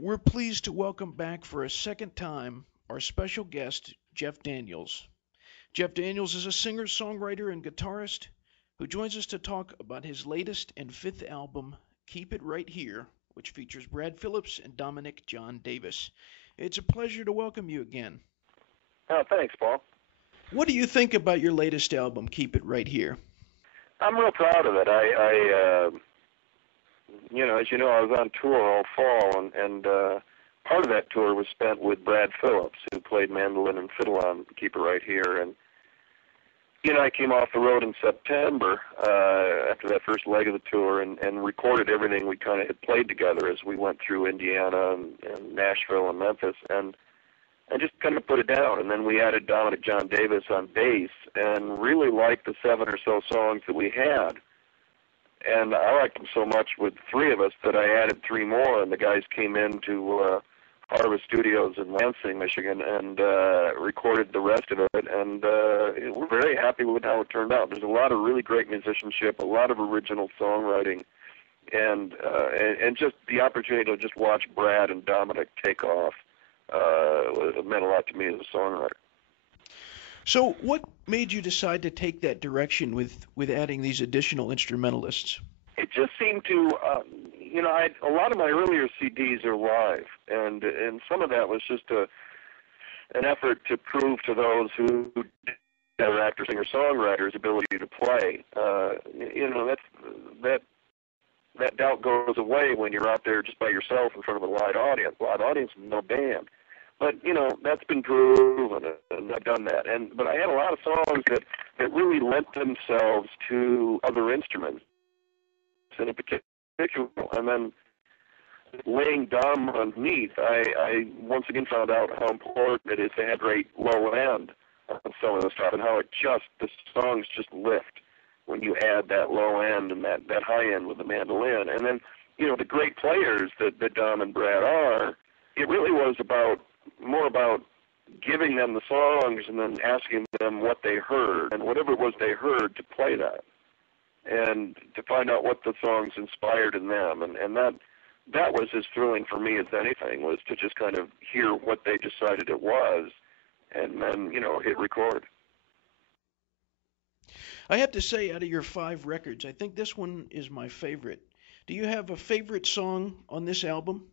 We're pleased to welcome back for a second time our special guest, Jeff Daniels. Jeff Daniels is a singer, songwriter, and guitarist who joins us to talk about his latest and fifth album, Keep It Right Here, which features Brad Phillips and Dominic John Davis. It's a pleasure to welcome you again. Oh, thanks, Paul. What do you think about your latest album, Keep It Right Here? I'm real proud of it. As you know, I was on tour all fall, and part of that tour was spent with Brad Phillips, who played mandolin and fiddle on Keep It Right Here. And I came off the road in September after that first leg of the tour, and recorded everything we kind of had played together as we went through Indiana and Nashville and Memphis, and I just kind of put it down. And then we added Dominic John Davis on bass, and really liked the seven or so songs that we had. And I liked them so much with three of us that I added three more, and the guys came into Harvest Studios in Lansing, Michigan, and recorded the rest of it. And we're very happy with how it turned out. There's a lot of really great musicianship, a lot of original songwriting, and just the opportunity to just watch Brad and Dominic take off meant a lot to me as a songwriter. So, what made you decide to take that direction with adding these additional instrumentalists? It just seemed to, a lot of my earlier CDs are live, and some of that was just an effort to prove to those who are actors, singer songwriters' ability to play. That doubt goes away when you're out there just by yourself in front of a live audience. Live audience, no band. But that's been proven, and I've done that. But I had a lot of songs that really lent themselves to other instruments, in a particular. And then laying Dom underneath, I once again found out how important it is to have great low end on some of the stuff, and how the songs just lift when you add that low end and that high end with the mandolin. And then, the great players that Dom and Brad are, it really was more about giving them the songs and then asking them what they heard, and whatever it was they heard, to play that, and to find out what the songs inspired in them. And that was as thrilling for me as anything, was to just kind of hear what they decided it was, and then, hit record. I have to say, out of your five records, I think this one is my favorite. Do you have a favorite song on this album?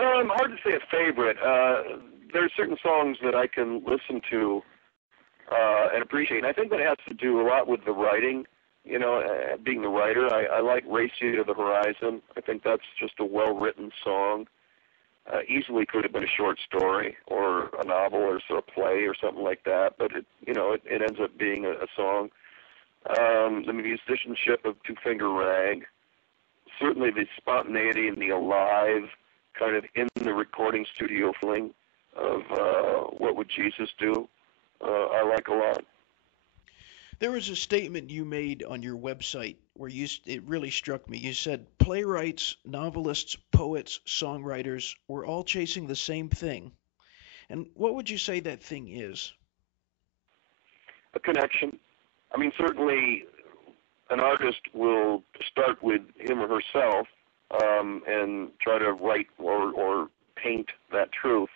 Hard to say a favorite. There are certain songs that I can listen to and appreciate. And I think that has to do a lot with the writing. Being the writer, I like Race You to the Horizon. I think that's just a well-written song. Easily could have been a short story or a novel or sort of play or something like that, but it ends up being a song. The musicianship of Two Finger Rag, certainly the spontaneity and the alive, kind of in the recording studio feeling of What Would Jesus Do, I like a lot. There was a statement you made on your website where it really struck me. You said playwrights, novelists, poets, songwriters, we're all chasing the same thing. And what would you say that thing is? A connection. I mean, certainly an artist will start with him or herself, and try to write or paint that truth.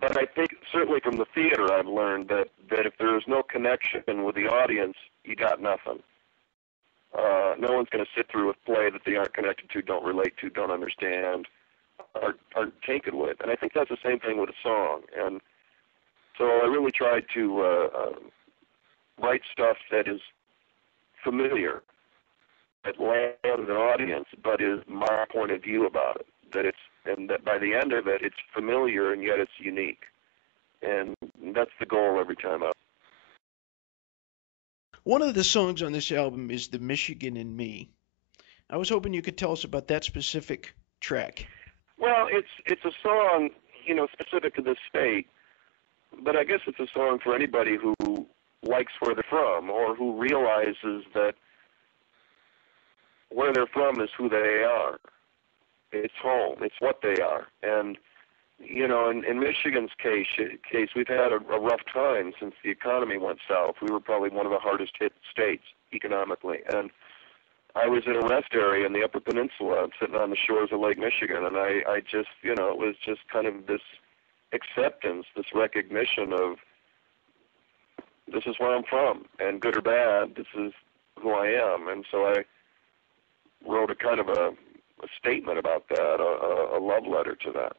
But I think certainly from the theater I've learned that if there is no connection with the audience, you got nothing. No one's going to sit through a play that they aren't connected to, don't relate to, don't understand, aren't taken with. And I think that's the same thing with a song. And so I really try to write stuff that is familiar, that lands an audience, but is my point of view about it. And that by the end of it, it's familiar and yet it's unique. And that's the goal every time out. One of the songs on this album is The Michigan in Me. I was hoping you could tell us about that specific track. Well, it's a song, specific to this state, but I guess it's a song for anybody who likes where they're from, or who realizes that where they're from is who they are. It's home. It's what they are. And, in Michigan's case, we've had a rough time since the economy went south. We were probably one of the hardest hit states economically. And I was in a rest area in the Upper Peninsula, sitting on the shores of Lake Michigan, and I just, it was just kind of this acceptance, this recognition of this is where I'm from, and good or bad, this is who I am. And so I wrote a kind of a statement about that, a love letter to that.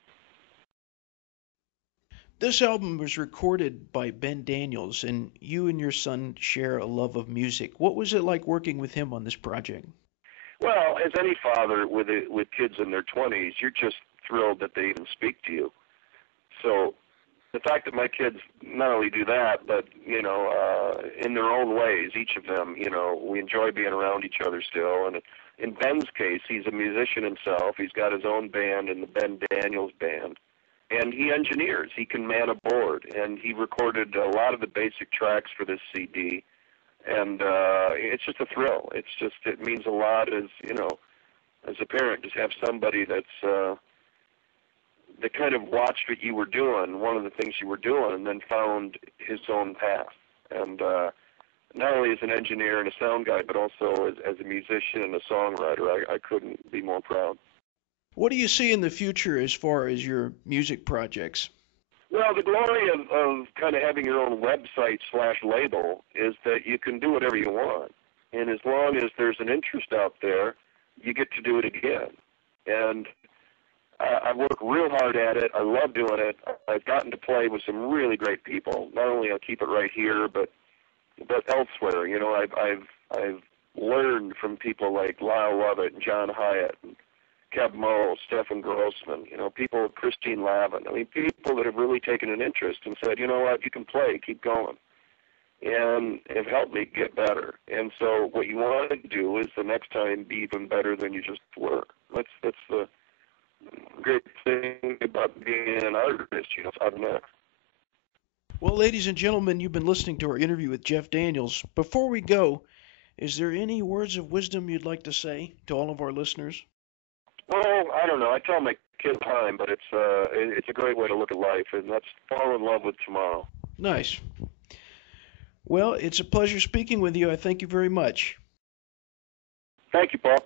This album was recorded by Ben Daniels, and you and your son share a love of music. What was it like working with him on this project? Well, as any father with kids in their 20s, you're just thrilled that they even speak to you. So the fact that my kids not only do that, but, in their own ways, each of them, we enjoy being around each other still. And in Ben's case, he's a musician himself. He's got his own band in the Ben Daniels Band. And he engineers. He can man a board. And he recorded a lot of the basic tracks for this CD. And it's just a thrill. It means a lot as a parent, just have somebody that's that kind of watched what you were doing, one of the things you were doing, and then found his own path. And not only as an engineer and a sound guy, but also as a musician and a songwriter, I couldn't be more proud. What do you see in the future as far as your music projects? Well, the glory of kind of having your own website / label is that you can do whatever you want. And as long as there's an interest out there, you get to do it again. And I work real hard at it. I love doing it. I've gotten to play with some really great people. Not only I'll keep it right here, but elsewhere. I've learned from people like Lyle Lovett and John Hyatt and Kev Moe, Stefan Grossman, people, Christine Lavin. People that have really taken an interest and said, you know what, you can play, keep going, and have helped me get better. And so what you want to do is the next time be even better than you just were. That's the great thing about being an artist, it's automatic. Well, ladies and gentlemen, you've been listening to our interview with Jeff Daniels. Before we go, is there any words of wisdom you'd like to say to all of our listeners? Well, I don't know. I tell my kids time, but it's a great way to look at life, and that's fall in love with tomorrow. Nice. Well, it's a pleasure speaking with you. I thank you very much. Thank you, Paul.